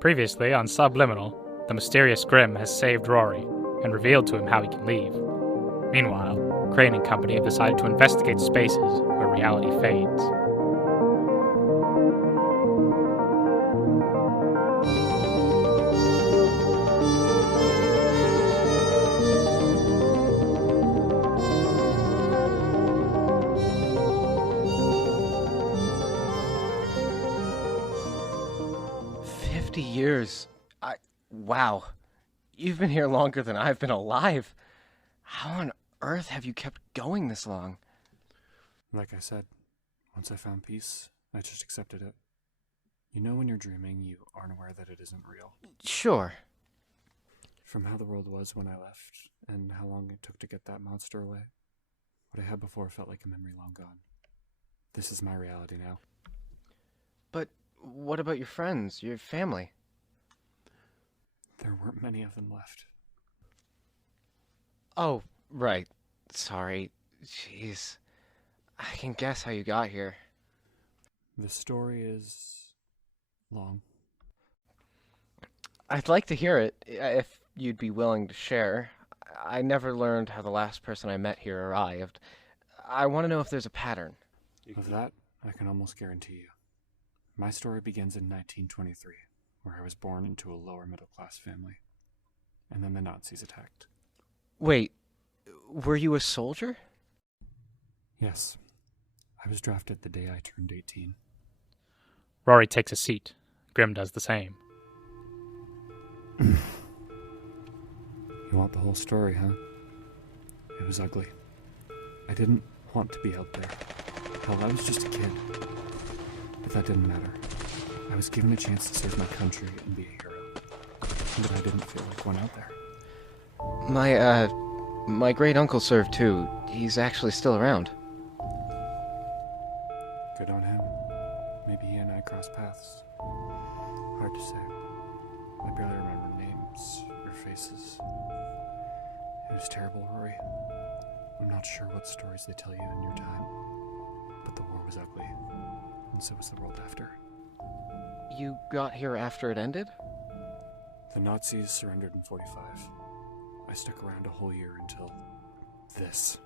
Previously on Subliminal, the mysterious Grimm has saved Rory and revealed to him how he can leave. Meanwhile, Crane and company have decided to investigate spaces where reality fades. Years. Wow. You've been here longer than I've been alive. How on earth have you kept going this long? Like I said, once I found peace, I just accepted it. You know when you're dreaming, you aren't aware that it isn't real. Sure. From how the world was when I left, and how long it took to get that monster away, what I had before felt like a memory long gone. This is my reality now. But what about your friends, your family? There weren't many of them left. Oh, right. Sorry. Jeez. I can guess how you got here. The story is long. I'd like to hear it, if you'd be willing to share. I never learned how the last person I met here arrived. I want to know if there's a pattern. Of that, I can almost guarantee you. My story begins in 1923, where I was born into a lower middle-class family. And then the Nazis attacked. Wait, were you a soldier? Yes. I was drafted the day I turned 18. Rory takes a seat. Grimm does the same. You want the whole story, huh? It was ugly. I didn't want to be out there. Hell, I was just a kid. But that didn't matter. I was given a chance to serve my country and be a hero. But I didn't feel like one out there. My great-uncle served too. He's actually still around. Good on him. Maybe he and I crossed paths. Hard to say. I barely remember names or faces. It was terrible, Rory. I'm not sure what stories they tell you in your time, but the war was ugly, and so was the world after. You got here after it ended? The Nazis surrendered in 45. I stuck around a whole year until this.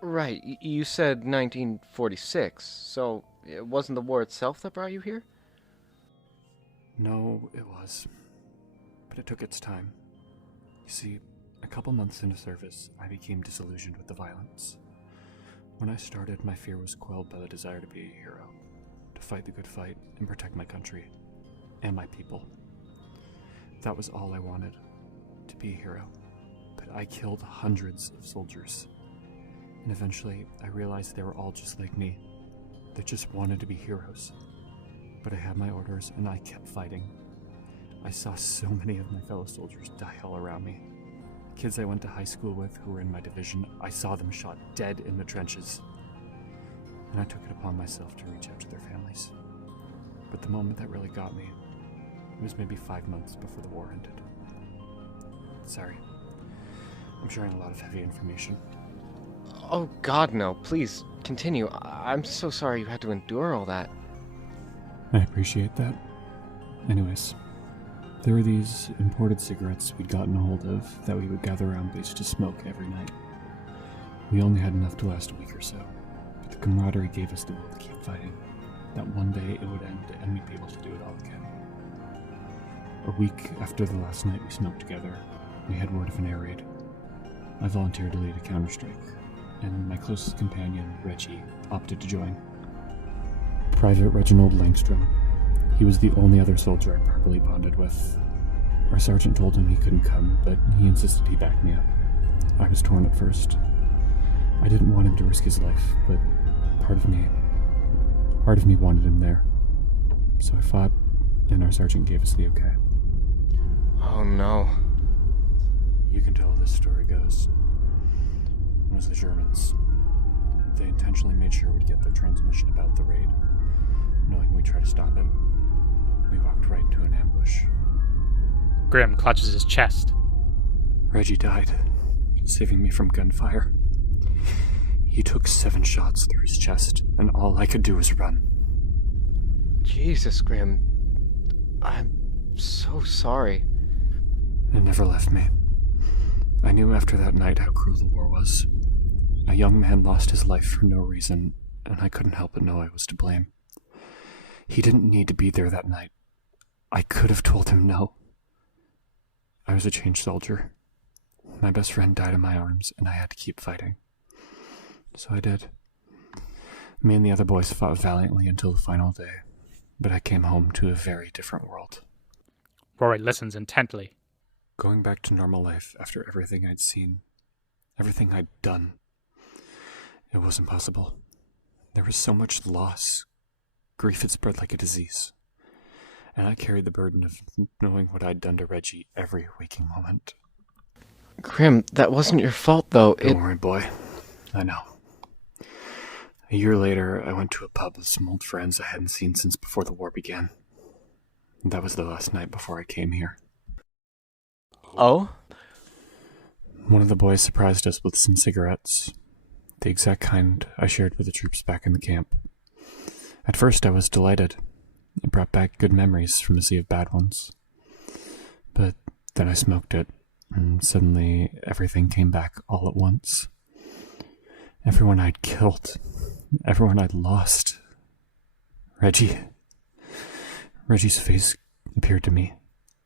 Right, you said 1946, so it wasn't the war itself that brought you here? No, it was. But it took its time. You see, a couple months into service, I became disillusioned with the violence. When I started, my fear was quelled by the desire to be a hero, to fight the good fight and protect my country and my people. That was all I wanted, to be a hero. But I killed hundreds of soldiers. And eventually, I realized they were all just like me. They just wanted to be heroes. But I had my orders, and I kept fighting. I saw so many of my fellow soldiers die all around me. Kids I went to high school with who were in my division, I saw them shot dead in the trenches. And I took it upon myself to reach out to their families. But the moment that really got me, it was maybe 5 months before the war ended. Sorry. I'm sharing a lot of heavy information. Oh God, no. Please, continue. I'm so sorry you had to endure all that. I appreciate that. Anyways, there were these imported cigarettes we'd gotten a hold of that we would gather around base to smoke every night. We only had enough to last a week or so, but the camaraderie gave us the will to keep fighting. That one day it would end and we'd be able to do it all again. A week after the last night we smoked together, we had word of an air raid. I volunteered to lead a counterstrike, and my closest companion, Reggie, opted to join. Private Reginald Langstrom. He was the only other soldier I properly bonded with. Our sergeant told him he couldn't come, but he insisted he back me up. I was torn at first. I didn't want him to risk his life, but part of me wanted him there. So I fought, and our sergeant gave us the okay. Oh no. You can tell how this story goes. It was the Germans. They intentionally made sure we'd get their transmission about the raid, knowing we'd try to stop it. We walked right into an ambush. Grimm clutches his chest. Reggie died, saving me from gunfire. He took 7 shots through his chest, and all I could do was run. Jesus, Grimm. I'm so sorry. It never left me. I knew after that night how cruel the war was. A young man lost his life for no reason, and I couldn't help but know I was to blame. He didn't need to be there that night. I could have told him no. I was a changed soldier. My best friend died in my arms, and I had to keep fighting. So I did. Me and the other boys fought valiantly until the final day, but I came home to a very different world. Rory listens intently. Going back to normal life after everything I'd seen, everything I'd done, it wasn't possible. There was so much loss. Grief had spread like a disease. And I carried the burden of knowing what I'd done to Reggie every waking moment. Grim, that wasn't your fault, though. Don't worry, boy. I know. A year later, I went to a pub with some old friends I hadn't seen since before the war began. That was the last night before I came here. Oh? One of the boys surprised us with some cigarettes, the exact kind I shared with the troops back in the camp. At first I was delighted. It brought back good memories from a sea of bad ones. But then I smoked it, and suddenly everything came back all at once. Everyone I'd killed, everyone I'd lost. Reggie's face appeared to me,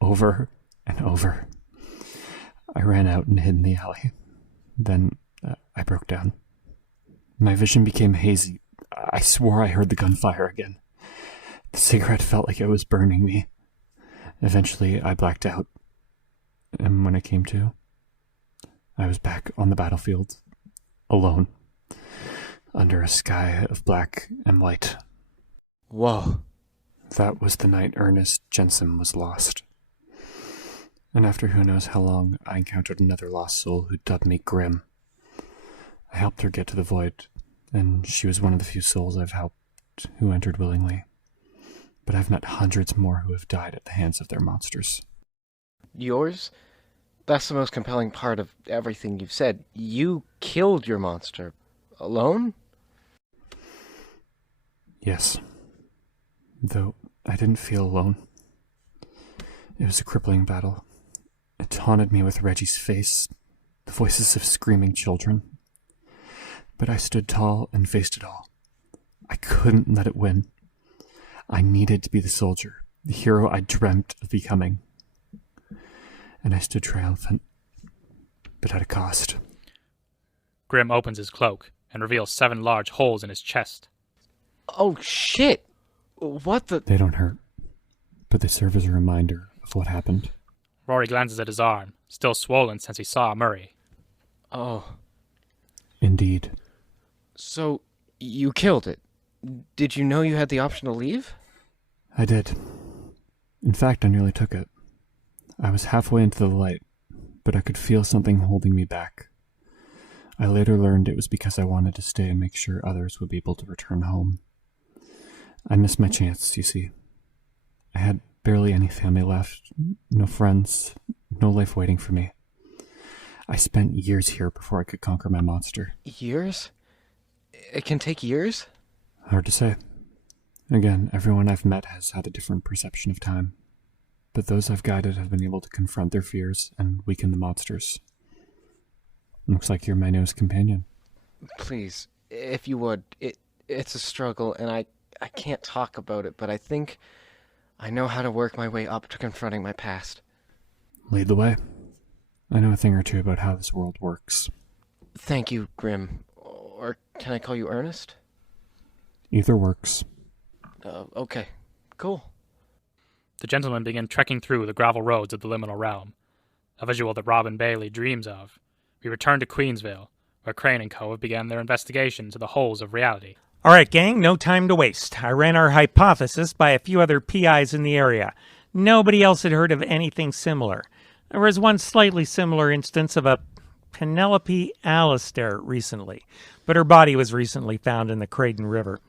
over and over. I ran out and hid in the alley. Then I broke down. My vision became hazy. I swore I heard the gunfire again. The cigarette felt like it was burning me. Eventually, I blacked out. And when I came to, I was back on the battlefield, alone, under a sky of black and white. Whoa. That was the night Ernest Jensen was lost. And after who knows how long, I encountered another lost soul who dubbed me Grim. I helped her get to the void, and she was one of the few souls I've helped who entered willingly. But I've met hundreds more who have died at the hands of their monsters. Yours? That's the most compelling part of everything you've said. You killed your monster. Alone? Yes. Though I didn't feel alone. It was a crippling battle. It taunted me with Reggie's face, the voices of screaming children. But I stood tall and faced it all. I couldn't let it win. I needed to be the soldier, the hero I dreamt of becoming. And I stood triumphant, but at a cost. Grim opens his cloak and reveals 7 large holes in his chest. Oh, shit! What the... They don't hurt, but they serve as a reminder of what happened. Rory glances at his arm, still swollen since he saw Murray. Oh. Indeed. So, you killed it. Did you know you had the option to leave? I did. In fact, I nearly took it. I was halfway into the light, but I could feel something holding me back. I later learned it was because I wanted to stay and make sure others would be able to return home. I missed my chance, you see. I had barely any family left, no friends, no life waiting for me. I spent years here before I could conquer my monster. Years? It can take years? Hard to say. Again, everyone I've met has had a different perception of time. But those I've guided have been able to confront their fears and weaken the monsters. Looks like you're my newest companion. Please, if you would. It's a struggle, and I can't talk about it, but I think I know how to work my way up to confronting my past. Lead the way. I know a thing or two about how this world works. Thank you, Grim. Or can I call you Ernest? Either works. Okay. Cool. The gentlemen begin trekking through the gravel roads of the Liminal Realm, a visual that Robin Bailey dreams of. We return to Queensville, where Crane and Co. have begun their investigation to the holes of reality. All right, gang, no time to waste. I ran our hypothesis by a few other PIs in the area. Nobody else had heard of anything similar. There was one slightly similar instance of a Penelope Alistair recently, but her body was recently found in the Craden River.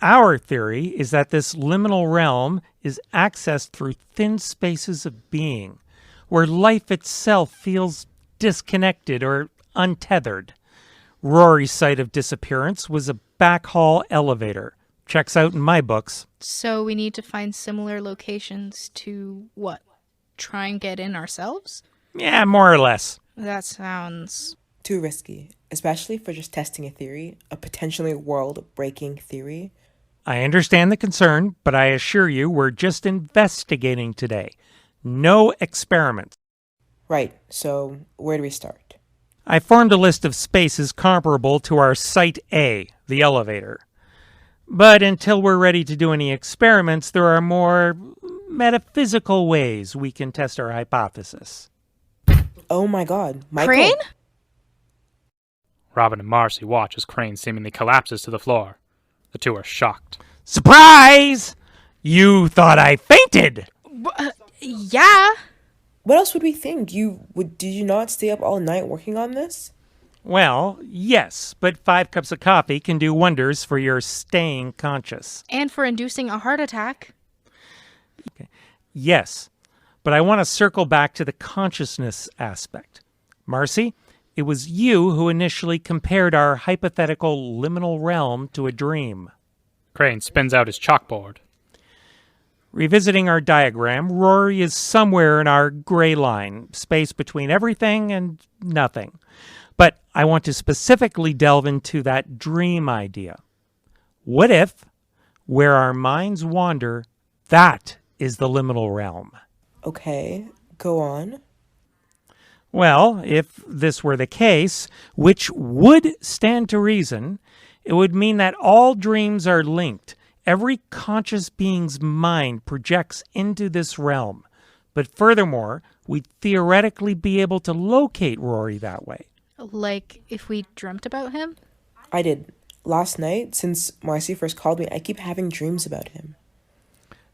Our theory is that this liminal realm is accessed through thin spaces of being, where life itself feels disconnected or untethered. Rory's site of disappearance was a back hall elevator, Checks out in my books. So we need to find similar locations to what? Try and get in ourselves? Yeah, more or less. That sounds... Too risky, especially for just testing a theory, a potentially world-breaking theory. I understand the concern, but I assure you we're just investigating today. No experiments. Right, so where do we start? I formed a list of spaces comparable to our Site A, the elevator. But until we're ready to do any experiments, there are more metaphysical ways we can test our hypothesis. Oh my god, Michael! Crane? Robin and Marcy watch as Crane seemingly collapses to the floor. The two are shocked. Surprise! You thought I fainted! Yeah. What else would we think? Did you not stay up all night working on this? Well, yes, but 5 cups of coffee can do wonders for your staying conscious. And for inducing a heart attack. Yes, but I want to circle back to the consciousness aspect. Marcy, it was you who initially compared our hypothetical liminal realm to a dream. Crane spins out his chalkboard. Revisiting our diagram, Rory is somewhere in our gray line, space between everything and nothing. But I want to specifically delve into that dream idea. What if, where our minds wander, that is the liminal realm? Okay, go on. Well, if this were the case, which would stand to reason, it would mean that all dreams are linked. Every conscious being's mind projects into this realm. But furthermore, we'd theoretically be able to locate Rory that way. Like if we dreamt about him? I did. Last night, since Marcy first called me, I keep having dreams about him.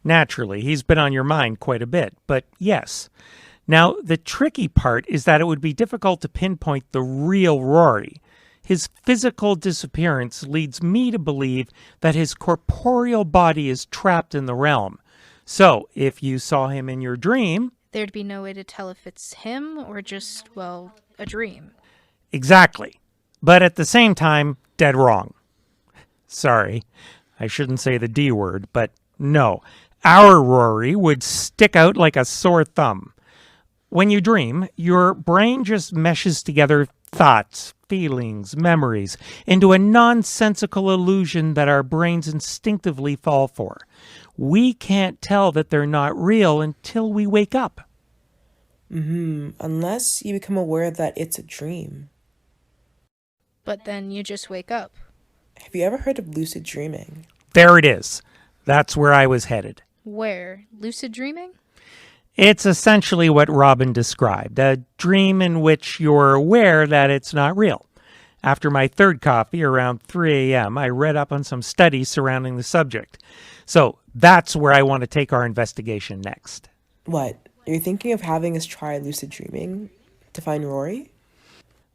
Naturally, he's been on your mind quite a bit, but yes. Now, the tricky part is that it would be difficult to pinpoint the real Rory. His physical disappearance leads me to believe that his corporeal body is trapped in the realm. So, if you saw him in your dream... There'd be no way to tell if it's him or just, well, a dream. Exactly. But at the same time, dead wrong. Sorry, I shouldn't say the D word, but no. Our Rory would stick out like a sore thumb. When you dream, your brain just meshes together thoughts, feelings, memories into a nonsensical illusion that our brains instinctively fall for. We can't tell that they're not real until we wake up. Unless you become aware that it's a dream. But then you just wake up. Have you ever heard of lucid dreaming? There it is. That's where I was headed. Where? Lucid dreaming? It's essentially what Robin described, a dream in which you're aware that it's not real. After my third coffee around 3 a.m., I read up on some studies surrounding the subject. So that's where I want to take our investigation next. What? You're thinking of having us try lucid dreaming to find Rory?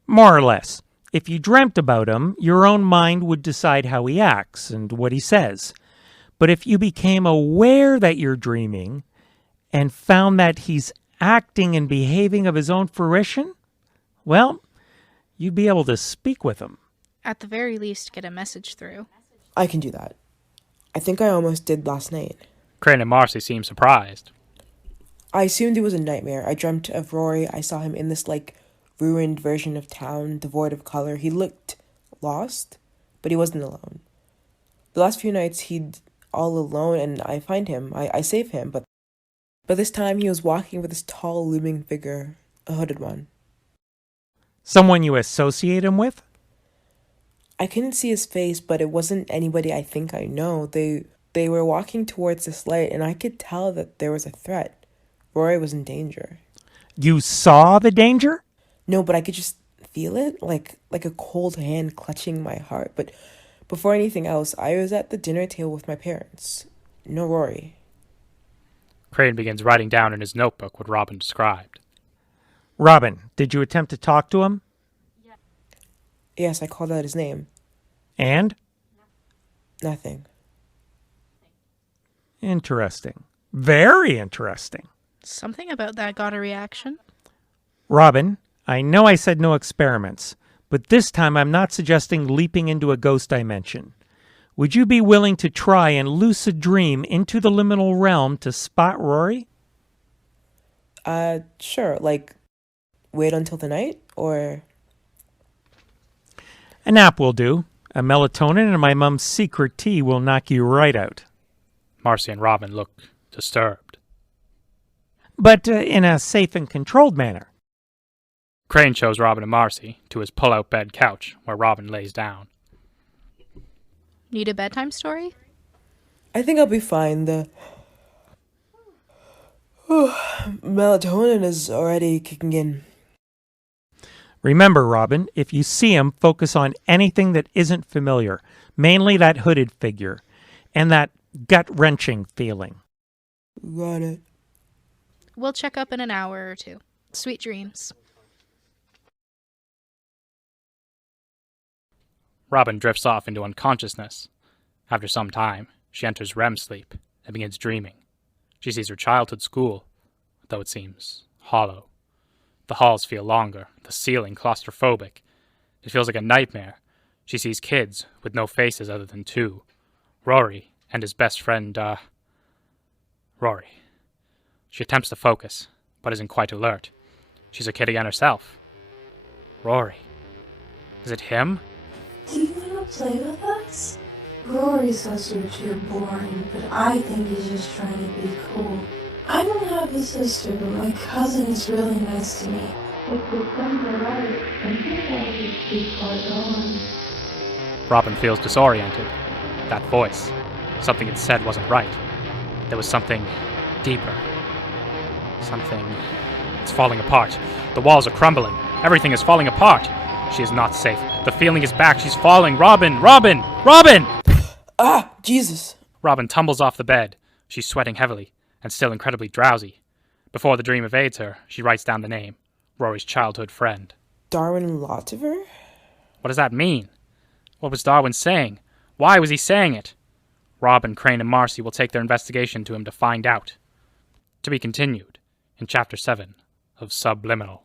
More or less. If you dreamt about him, your own mind would decide how he acts and what he says. But if you became aware that you're dreaming and found that he's acting and behaving of his own fruition, well, you'd be able to speak with him. At the very least, get a message through. I can do that. I think I almost did last night. Crane and Marcy seem surprised. I assumed it was a nightmare. I dreamt of Rory. I saw him in this, ruined version of town, devoid of color. He looked lost, but he wasn't alone. The last few nights, he'd all alone, and I find him. I save him, but this time he was walking with this tall, looming figure, a hooded one. Someone you associate him with? I couldn't see his face, but it wasn't anybody I think I know. They were walking towards this light, and I could tell that there was a threat. Rory was in danger. You saw the danger? No, but I could just feel it, like a cold hand clutching my heart. But before anything else, I was at the dinner table with my parents. No Rory. Crane begins writing down in his notebook what Robin described. Robin, did you attempt to talk to him? Yes, I called out his name. And? Nothing. Interesting. Very interesting. Something about that got a reaction. Robin, I know I said no experiments, but this time I'm not suggesting leaping into a ghost dimension. Would you be willing to try and lucid dream into the liminal realm to spot Rory? Sure. Like, wait until the night, or... A nap will do. A melatonin and my mum's secret tea will knock you right out. Marcy and Robin look disturbed. But in a safe and controlled manner. Crane shows Robin and Marcy to his pull-out bed couch, where Robin lays down. Need a bedtime story? I think I'll be fine. The melatonin is already kicking in. Remember, Robin, if you see him, focus on anything that isn't familiar, mainly that hooded figure, and that gut-wrenching feeling. Got it. We'll check up in an hour or two. Sweet dreams. Robin drifts off into unconsciousness. After some time, she enters REM sleep and begins dreaming. She sees her childhood school, though it seems hollow. The halls feel longer, the ceiling claustrophobic. It feels like a nightmare. She sees kids with no faces other than two. Rory and his best friend, Rory. She attempts to focus, but isn't quite alert. She's a kid again herself. Rory. Is it him? Do you want to play with us? Rory says you're too boring, but I think he's just trying to be cool. I don't have a sister, but my cousin is really nice to me. If the friends are right, I think I would be quite on. Robin feels disoriented. That voice. Something it said wasn't right. There was something deeper. Something... It's falling apart. The walls are crumbling. Everything is falling apart. She is not safe. The feeling is back. She's falling. Robin! Robin! Robin! Ah, Jesus. Robin tumbles off the bed. She's sweating heavily and still incredibly drowsy. Before the dream evades her, she writes down the name. Rory's childhood friend. Darwin Lativer? What does that mean? What was Darwin saying? Why was he saying it? Robin, Crane, and Marcy will take their investigation to him to find out. To be continued in Chapter 7 of Subliminal.